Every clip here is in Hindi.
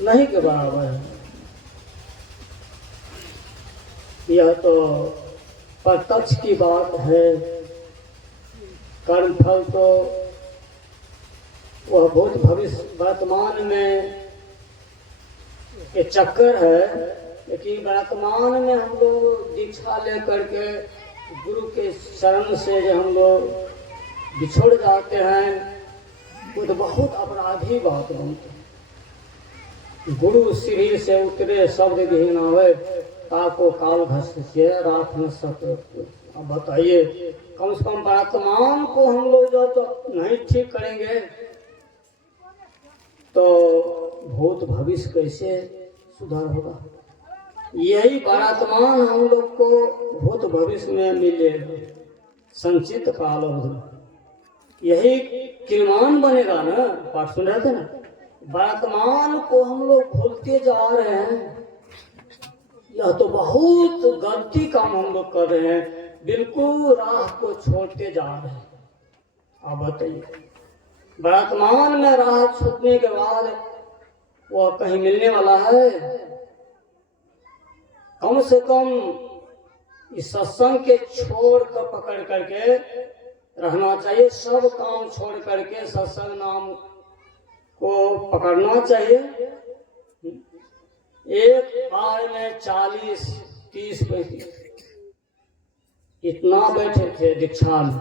नहीं के बराबर है। यह तो प्रत्यक्ष की बात है। कर्मफल तो वह भूत भविष्य वर्तमान में के चक्कर है, लेकिन वर्तमान में हम लोग दीक्षा लेकर के गुरु के शरण से जो हम लोग बिछुड़ जाते हैं, वो तो बहुत अपराधी बात बनती है। गुरु सीढ़ी से उतरे शब्द विहीन आवे, ताको काल घस से रात न सके। अब बताइए, कम से कम वर्तमान को हम लोग जो तो नहीं ठीक करेंगे तो भूत भविष्य कैसे सुधार होगा। यही वर्तमान हम लोग को भूत भविष्य में मिलेगा, संचित काल यही कीर्मान बनेगा ना। पाठ सुन रहे थे ना, वर्तमान को हम लोग भूलते जा रहे हैं। यह तो बहुत गलती काम हम लोग कर रहे हैं, बिल्कुल राह को छोड़ते जा रहे हैं। अब बताइए, वर्तमान में राह छूटने के बाद वह कहीं मिलने वाला है? कम से कम इस सत्संग के छोड़ कर पकड़ करके रहना चाहिए। सब काम छोड़ करके सत्संग नाम को पकड़ना चाहिए। एक बार में 40-30 पैसे इतना बैठे थे दीक्षा में,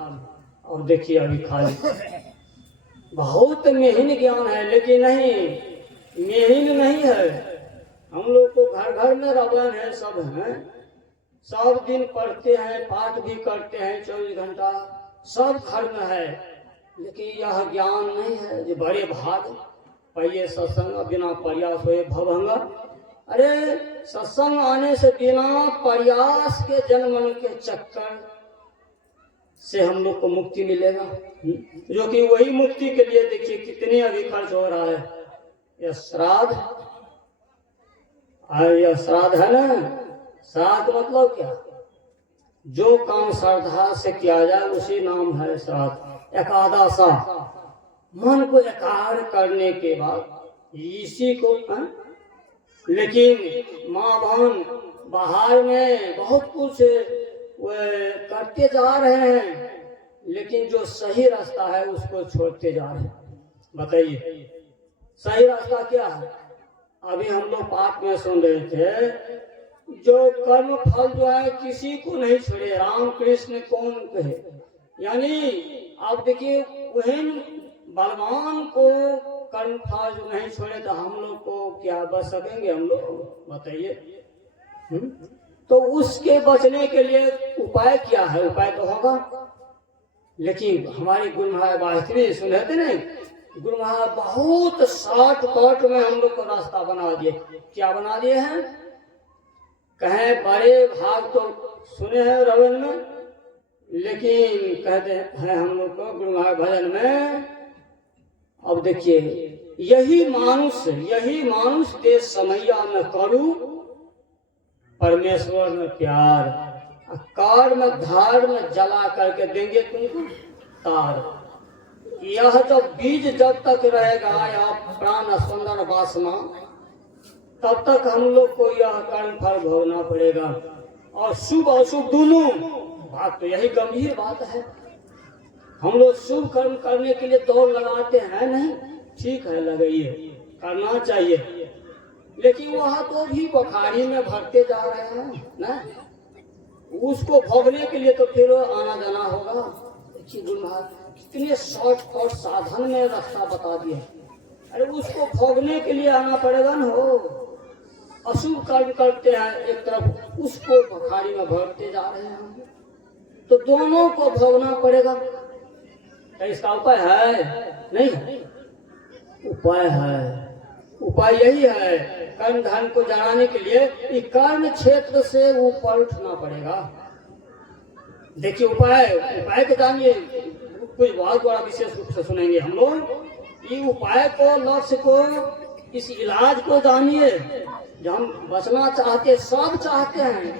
और देखिए अभी खाली। बहुत मेहन ज्ञान है, लेकिन नहीं, मेहन नहीं है। हम लोग को घर घर में रावण है, सब हैं, सब दिन पढ़ते हैं, पाठ भी करते हैं 24 घंटा, सब घर में है, लेकिन यह ज्ञान नहीं है। जो बड़े भाग पहले सत्संग बिना प्रयास हुए भवंगा। अरे सत्संग आने से बिना प्रयास के जन्म के चक्कर से हम लोग को मुक्ति मिलेगा, जो कि वही मुक्ति के लिए देखिए कितने अभी खर्च हो रहा है। यह श्राद्ध, यह श्राद्ध है ना। श्राद्ध मतलब क्या? जो काम श्रद्धा से किया जाए उसी नाम है श्राद्ध। एकादशा, मन को एकाग्र करने के बाद इसी को है? लेकिन माँ बहन बाहर में बहुत कुछ करते जा रहे हैं, लेकिन जो सही रास्ता है उसको छोड़ते जा रहे हैं। बताइए सही रास्ता क्या है? अभी हम लोग पाठ में सुन रहे थे, जो कर्म फल जो है किसी को नहीं छोड़े, राम कृष्ण कौन कहे। यानी आप देखिए, वही बलवान को कर्म फल जो नहीं छोड़े तो हम लोग को क्या बच सकेंगे हम लोग? बताइए। तो उसके बचने के लिए उपाय क्या है? उपाय तो होगा, लेकिन हमारी गुरु महाराज वास्तविक सुने थे नहीं, गुरु महाराज बहुत शॉर्टकट में हम लोग को रास्ता बना दिए। क्या बना दिए हैं? कहें बड़े भाग तो सुने हैं रवन में, लेकिन कहते हैं हम लोग को गुरु महाराज भजन में। अब देखिए, यही मानुष के समैया में करू, परमेश्वर में प्यार, कार में धार में जला करके देंगे तुमको तार। यह जब बीज जब तक रहेगा या प्राण स्पंदन वासना, तब तक हम लोग को यह कर्म फल भोगना पड़ेगा। और शुभ अशुभ दोनों बात, तो यही गंभीर बात है। हम लोग शुभ कर्म करने के लिए दौड़ लगाते हैं, नहीं ठीक है, लगाइए, करना चाहिए, लेकिन वहां तो भी बुखारी में भरते जा रहे हैं ना। उसको भोगने के लिए तो फिर आना जाना होगा। देखिए गुरु महाराज कितने शॉर्टकट साधन में रास्ता बता दिए। अरे उसको भोगने के लिए आना पड़ेगा ना। हो अशुभ कर्म करते हैं एक तरफ, उसको बुखारी में भरते जा रहे हैं, तो दोनों को भोगना पड़ेगा। तो इसका उपाय है? नहीं है। उपाय है, उपाय यही है, कर्म धर्म को जगाने के लिए कर्म क्षेत्र से ऊपर उठना पड़ेगा। देखिए उपाय को जानिए, कुछ बहुत बड़ा विशेष रूप से सुनेंगे हम लोग। ये उपाय को, लक्ष्य को, इस इलाज को जानिए। जो हम बचना चाहते, सब चाहते हैं,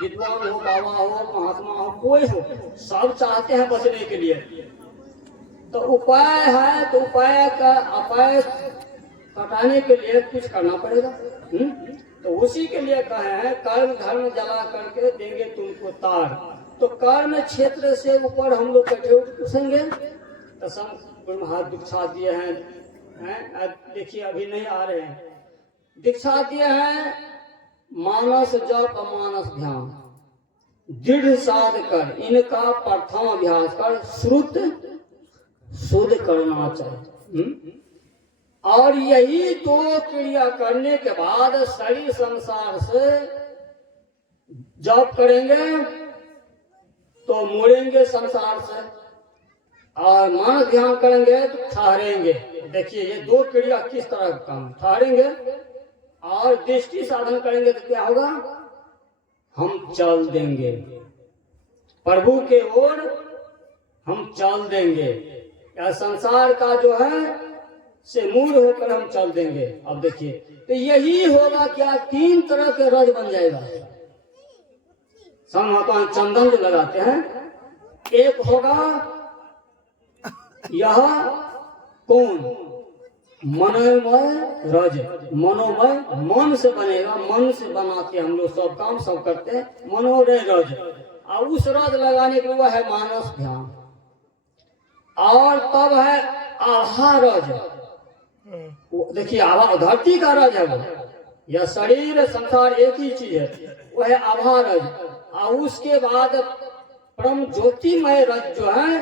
विद्वान हो, बाबा हो, महात्मा हो, कोई हो, सब चाहते हैं बचने के लिए। तो उपाय है, तो उपाय हटाने के लिए कुछ करना पड़ेगा। तो उसी के लिए कहे हैं कर्म धर्म जला करके देंगे तुमको तार। तो कर्म क्षेत्र से ऊपर हम लोग कैसे उठेंगे? तो संत हाथ दीक्षा दिए हैं, देखिए अभी नहीं आ रहे हैं, दीक्षा दिए हैं मानस जप मानस ध्यान दृढ़ साध कर इनका प्रथम अभ्यास कर श्रुत शुद्ध करना चाहिए। और यही दो क्रिया करने के बाद शरीर संसार से जप करेंगे तो मुड़ेंगे संसार से, और मन ध्यान करेंगे तो ठहरेंगे। देखिए ये दो क्रिया किस तरह का काम, ठहरेंगे और दृष्टि साधन करेंगे तो क्या होगा? हम चल देंगे प्रभु के ओर, हम चल देंगे, या संसार का जो है से मूल होकर हम चल देंगे। अब देखिए तो यही होगा क्या? तीन तरह के रज बन जाएगा। संत चंदन जो लगाते हैं, एक होगा यह कौन मनोमय रज, मनोमय मन से बनेगा, मन से बना के हम लोग सब काम सब करते हैं, मनोमय रज। और उस रज लगाने के लिए है मानस ध्यान। और तब है आभा रज, देखिए आभा धरती का रज है वो, यह शरीर संसार एक ही चीज है, वो है आभा रज। और उसके बाद परम ज्योतिमय रज जो है,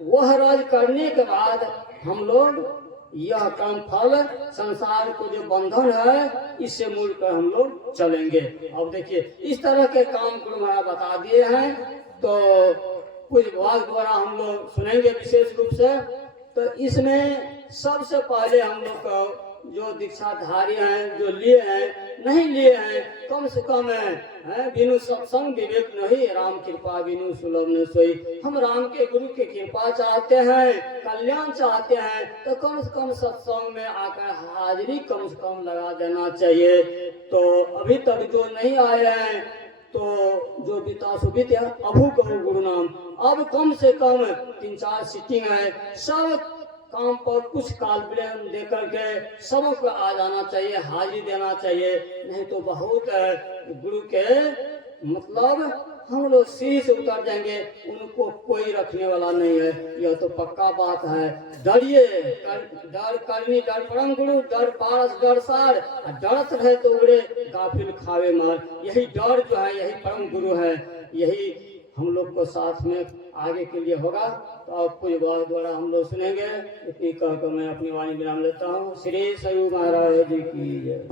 वह रज करने के बाद हम लोग यह कर्म फल संसार को जो बंधन है इससे मुड़ कर हम लोग चलेंगे। अब देखिए इस तरह के काम गुरु महाराज बता दिए हैं, तो कुछ भाग द्वारा हम लोग सुनेंगे विशेष रूप से। तो इसमें सबसे पहले हम लोग को जो दीक्षाधारी हैं, जो लिए हैं नहीं लिए हैं, कम से कम है बिनु सत्संग विवेक नहीं, राम कृपा बिनु सुलभ न सोई। हम राम के गुरु की कृपा चाहते हैं, कल्याण चाहते हैं, तो कम से कम सत्संग में आकर हाजिरी कम से कम लगा देना चाहिए। तो अभी तक जो नहीं आए हैं तो जो बीता सो बीत अभू कहो गुरु नाम। अब कम से कम 3-4 सीटिंग है, सब काम पर कुछ काल विलंब दे करके सबको आ जाना चाहिए, हाजिरी देना चाहिए। नहीं तो बहुत गुरु के मतलब हम लोग सीढ़ी से उतर जाएंगे, उनको कोई रखने वाला नहीं है, यह तो पक्का बात है। डरिए डर करनी डर परम गुरु, डर पारस डर सार, डरत रहे तो उड़े गाफिल खावे मार। यही डर जो है यही परम गुरु है, यही हम लोग को साथ में आगे के लिए होगा। तो अब कुछ बात द्वारा हम लोग सुनेंगे। इतनी कहकर मैं अपनी वाणी विराम लेता हूँ। श्री सयू महाराज जी की जय।